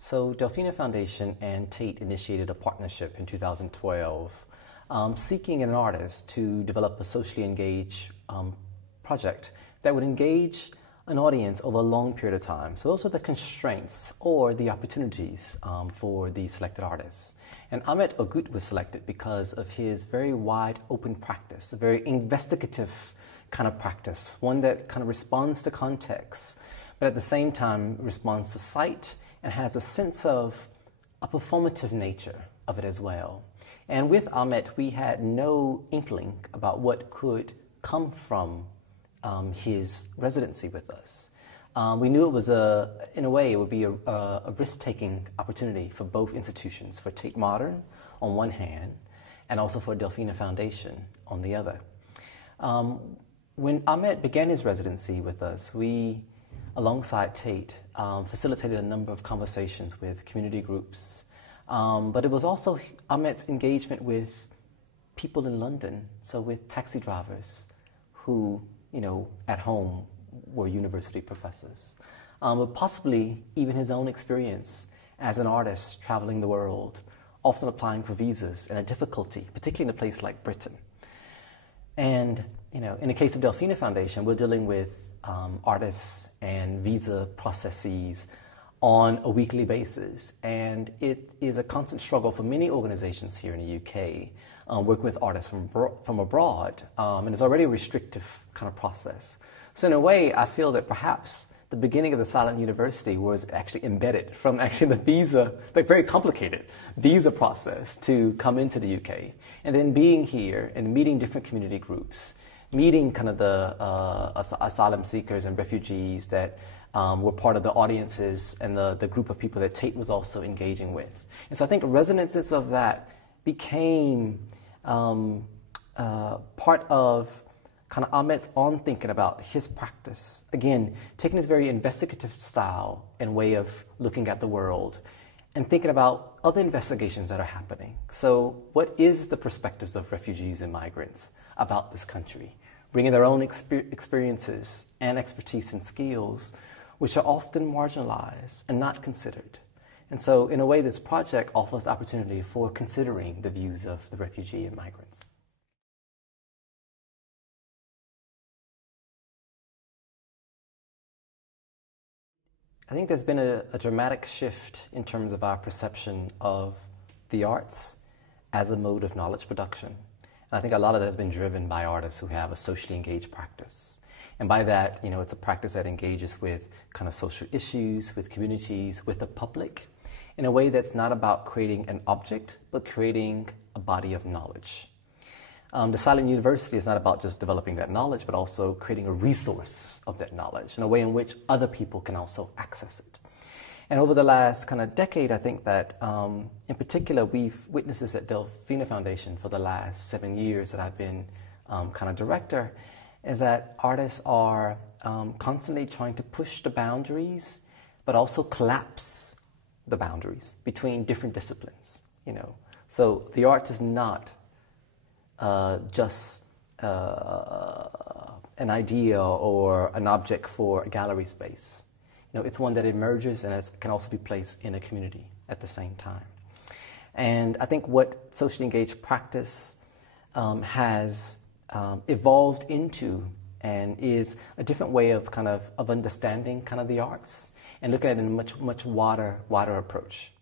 So Delfina Foundation and Tate initiated a partnership in 2012 seeking an artist to develop a socially engaged project that would engage an audience over a long period of time. So those are the constraints or the opportunities for the selected artists. And Ahmet Ogut was selected because of his very wide open practice, a very investigative kind of practice, one that kind of responds to context, but at the same time responds to sight and has a sense of a performative nature of it as well. And with Ahmet, we had no inkling about what could come from his residency with us. We knew it was in a way, it would be a risk-taking opportunity for both institutions, for Tate Modern on one hand, and also for Delfina Foundation on the other. When Ahmet began his residency with us, we, alongside Tate, facilitated a number of conversations with community groups, but it was also Ahmet's engagement with people in London, so with taxi drivers who, at home were university professors, but possibly even his own experience as an artist traveling the world, often applying for visas and a difficulty, particularly in a place like Britain. And in the case of Delfina Foundation, we're dealing with artists and visa processes on a weekly basis, and it is a constant struggle for many organizations here in the UK working with artists from abroad, and it's already a restrictive kind of process. So in a way, I feel that perhaps the beginning of the Silent University was actually embedded from actually the visa, the very complicated visa process to come into the UK, and then being here and meeting different community groups, meeting kind of the asylum seekers and refugees that were part of the audiences and the group of people that Tate was also engaging with. And so I think resonances of that became part of kind of Ahmet's own thinking about his practice. Again, taking his very investigative style and way of looking at the world and thinking about other investigations that are happening. So what is the perspectives of refugees and migrants about this country? Bringing their own experiences and expertise and skills, which are often marginalized and not considered. And so in a way, this project offers opportunity for considering the views of the refugee and migrants. I think there's been a dramatic shift in terms of our perception of the arts as a mode of knowledge production. And I think a lot of that has been driven by artists who have a socially engaged practice. And by that, it's a practice that engages with kind of social issues, with communities, with the public, in a way that's not about creating an object, but creating a body of knowledge. The Silent University is not about just developing that knowledge, but also creating a resource of that knowledge in a way in which other people can also access it. And over the last kind of decade, I think that in particular, we've witnessed this at Delfina Foundation for the last 7 years that I've been kind of director, is that artists are constantly trying to push the boundaries, but also collapse the boundaries between different disciplines, So the art is not just an idea or an object for a gallery space. It's one that emerges and it can also be placed in a community at the same time. And I think what socially engaged practice has evolved into and is a different way of understanding kind of the arts and looking at it in a much wider approach.